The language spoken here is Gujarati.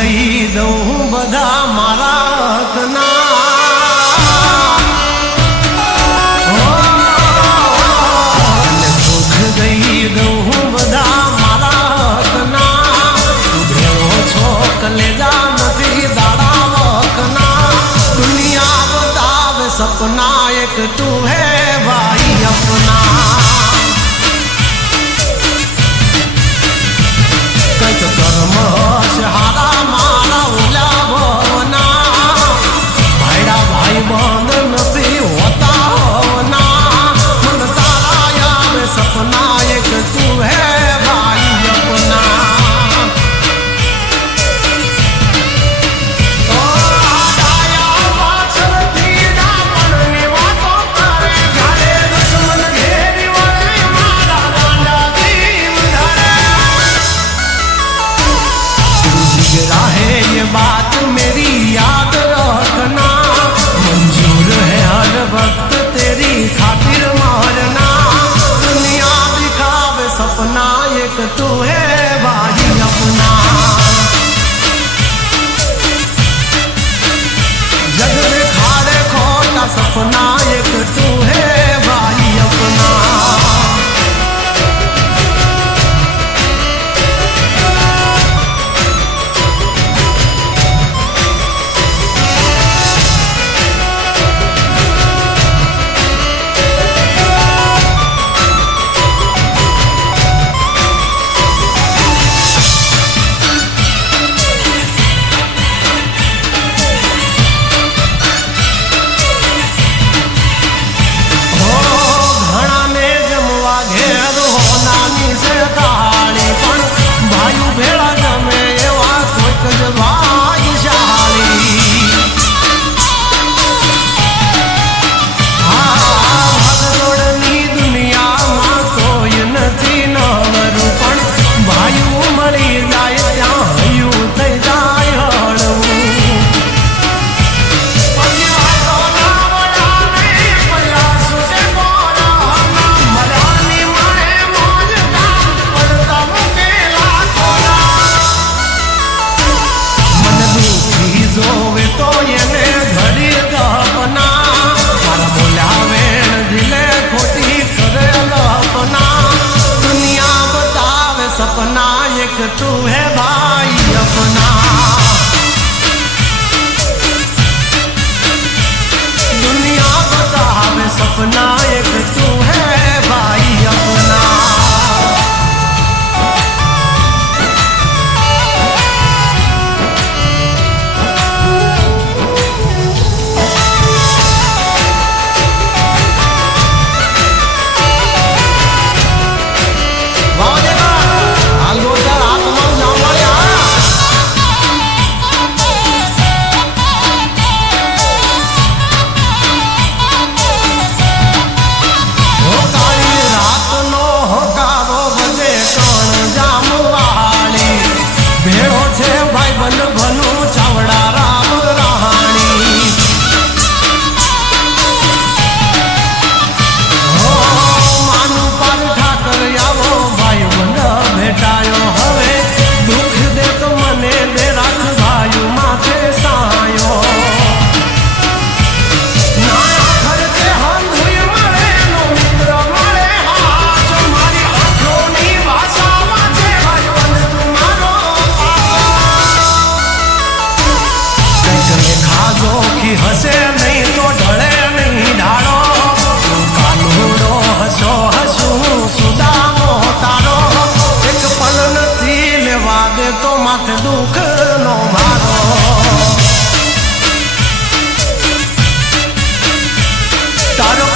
દઈ દઉં બધા મારા Start